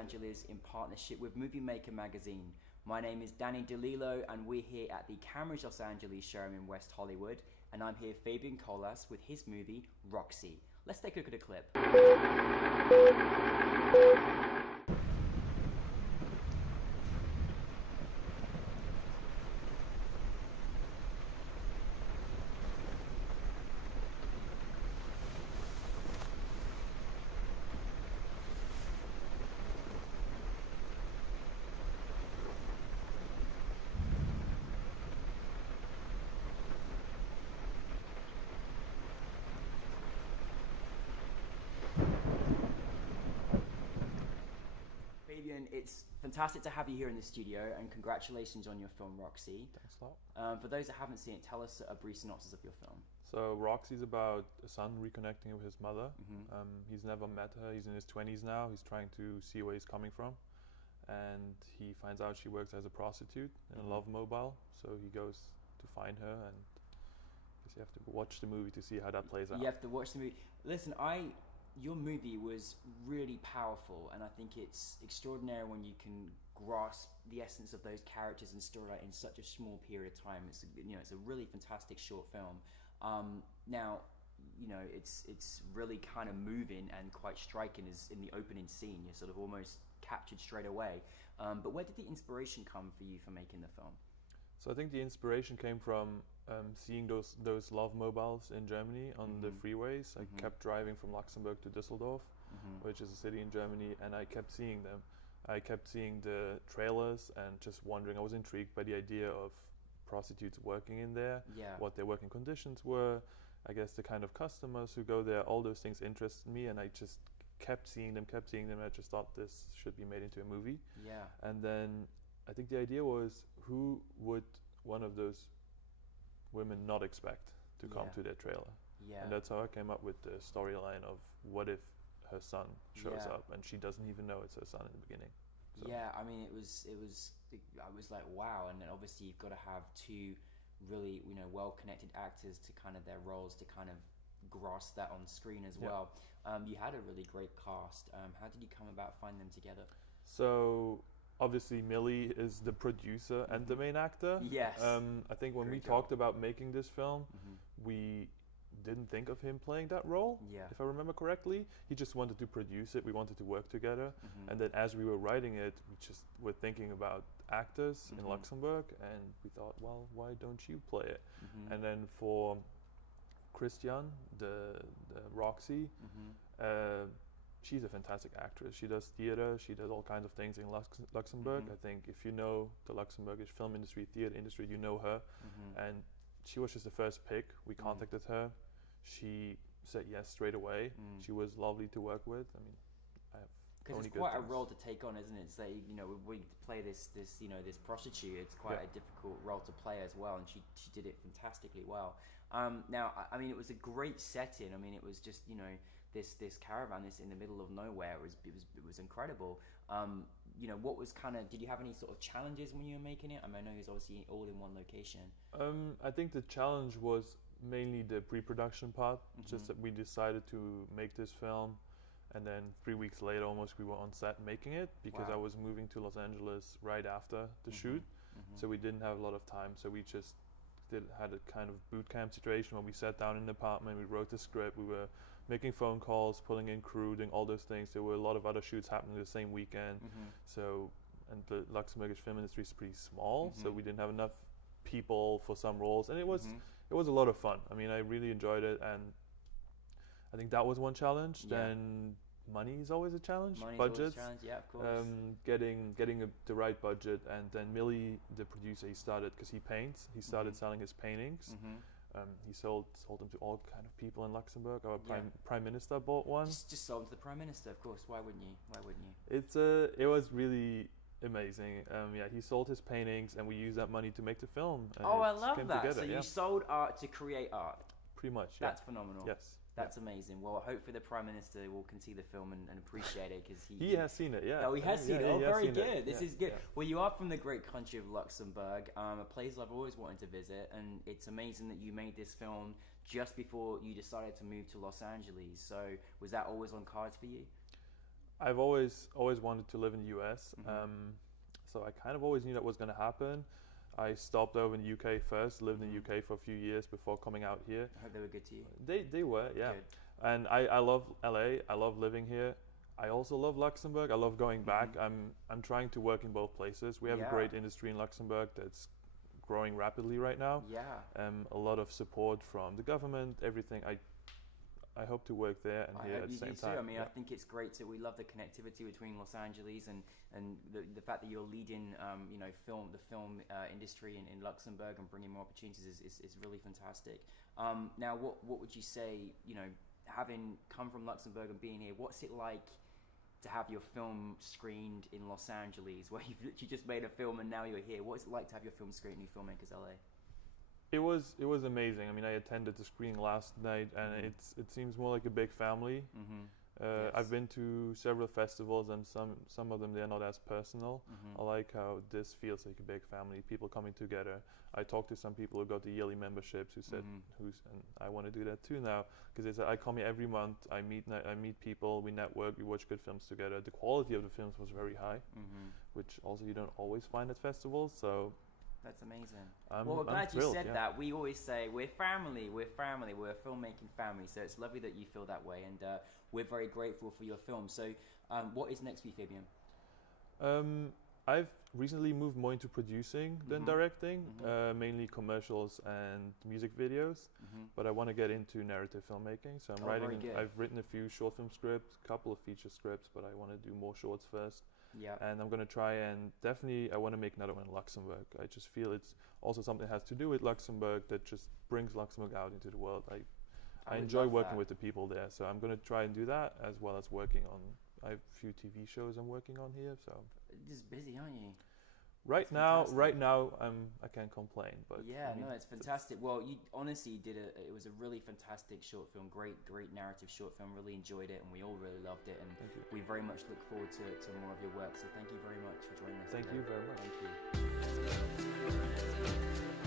Angeles in partnership with Movie Maker magazine. My name is Danny DeLillo and we're here at the Cameras Los Angeles showroom in West Hollywood, and I'm here with Fabien with his movie Roxy. Let's take a look at a clip. Fabien, it's fantastic to have you here in the studio, and congratulations on your film Roxy. Thanks a lot. For those that haven't seen it, tell us a brief synopsis of your film. So Roxy's about a son reconnecting with his mother. He's never met her. He's in his 20s now. He's trying to see where he's coming from, and he finds out she works as a prostitute in a love mobile. So he goes to find her, and I guess you have to watch the movie to see how that plays out. You have to watch the movie. Listen, your movie was really powerful, and I think it's extraordinary when you can grasp the essence of those characters and storyline in such a small period of time. It's it's a really fantastic short film. Now, it's really kind of moving and quite striking. Is in the opening scene, you're sort of almost captured straight away. But where did the inspiration come for you for making the film? So I think the inspiration came from seeing those love mobiles in Germany on the freeways. I kept driving from Luxembourg to Düsseldorf, which is a city in Germany, and I kept seeing them. I kept seeing the trailers and just wondering. I was intrigued by the idea of prostitutes working in there, what their working conditions were, I guess the kind of customers who go there. All those things interested me, and I just kept seeing them. I just thought this should be made into a movie. And then I think the idea was, who would one of those women not expect to come to their trailer? And that's how I came up with the storyline of, what if her son shows up and she doesn't even know it's her son in the beginning. So. Yeah, I mean, I was like, wow. And then obviously you've got to have two really, well-connected actors to kind of their roles to kind of grasp that on screen as well. You had a really great cast. How did you come about finding them together? So obviously Millie is the producer and the main actor. Yes. I think when we talked about making this film, we didn't think of him playing that role, if I remember correctly. He just wanted to produce it. We wanted to work together. And then as we were writing it, we just were thinking about actors in Luxembourg, and we thought, well, why don't you play it? And then for Christian, the Roxy, she's a fantastic actress. She does theater. She does all kinds of things in Luxembourg. I think if you know the Luxembourgish film industry, theater industry, you know her. And she was just the first pick. We contacted her. She said yes straight away. She was lovely to work with. I mean, I have because it's quite a role to take on, isn't it? So we play this prostitute. It's quite a difficult role to play as well, and she did it fantastically well. Now, I mean, it was a great setting. I mean, it was just this caravan, this in the middle of nowhere. It was incredible. What was did you have any sort of challenges when you were making it? I mean, I know it was obviously all in one location. I think the challenge was mainly the pre-production part. Just that we decided to make this film, and then 3 weeks later almost we were on set making it, because I was moving to Los Angeles right after the shoot. So we didn't have a lot of time. So we just had a kind of boot camp situation where we sat down in an apartment, we wrote the script, we were making phone calls, pulling in crew, doing all those things. There were a lot of other shoots happening the same weekend. So, and the Luxembourgish film industry is pretty small, so we didn't have enough people for some roles, and it was a lot of fun. I mean, I really enjoyed it, and I think that was one challenge. Then money is always a challenge. Budget, yeah, of course. Getting the right budget, and then Millie, the producer, he started, because he paints. He started selling his paintings. He sold them to all kind of people in Luxembourg. Our prime minister bought one. Just sold them to the prime minister, of course. Why wouldn't you? It was really amazing. He sold his paintings, and we used that money to make the film. Oh, I love that. Together, so you sold art to create art. Pretty much. That's phenomenal. Yes. That's amazing. Well, hopefully the Prime Minister can see the film and appreciate it, because he has seen it. Yeah. Oh, he has seen it. Oh, very good. This is good. Yeah. Well, you are from the great country of Luxembourg, a place I've always wanted to visit, and it's amazing that you made this film just before you decided to move to Los Angeles. So was that always on cards for you? I've always wanted to live in the US. So I kind of always knew that was going to happen. I stopped over in the UK first, lived in the UK for a few years before coming out here. I hope they were good to you. They were, yeah. Good. And I love LA. I love living here. I also love Luxembourg. I love going back. I'm trying to work in both places. We have a great industry in Luxembourg that's growing rapidly right now. Yeah. A lot of support from the government, everything. I hope to work there and here at the same time. I mean, I think it's great. We love the connectivity between Los Angeles and the fact that you're leading, the film industry in Luxembourg and bringing more opportunities is really fantastic. Now, what would you say, having come from Luxembourg and being here, what's it like to have your film screened in Los Angeles, where you've literally just made a film and now you're here? What is it like to have your film screened in NewFilmmakers LA? It was amazing. I mean, I attended the screening last night, and it seems more like a big family. Yes. I've been to several festivals, and some of them they're not as personal. I like how this feels like a big family, people coming together. I talked to some people who got the yearly memberships who said, and I want to do that too now, because they said I come here every month. I meet people, we network, we watch good films together. The quality of the films was very high, which also you don't always find at festivals. So. That's amazing. We're glad you said that. We always say we're family, we're a filmmaking family. So it's lovely that you feel that way, and we're very grateful for your film. So what is next for you, Fabien? I've recently moved more into producing than directing, mainly commercials and music videos, but I want to get into narrative filmmaking. So I've written a few short film scripts, a couple of feature scripts, but I want to do more shorts first. Yeah. And I'm going to try and definitely I want to make another one in Luxembourg. I just feel it's also something that has to do with Luxembourg that just brings Luxembourg out into the world. I enjoy working with the people there, so I'm going to try and do that as well as working on. I have a few TV shows I'm working on here, so. You're just busy, aren't you? Right now, I can't complain. But yeah, no, it's fantastic. Well, you honestly it was a really fantastic short film, great narrative short film. Really enjoyed it, and we all really loved it, and we very much look forward to more of your work. So thank you very much for joining us. Thank you very much. Thank you.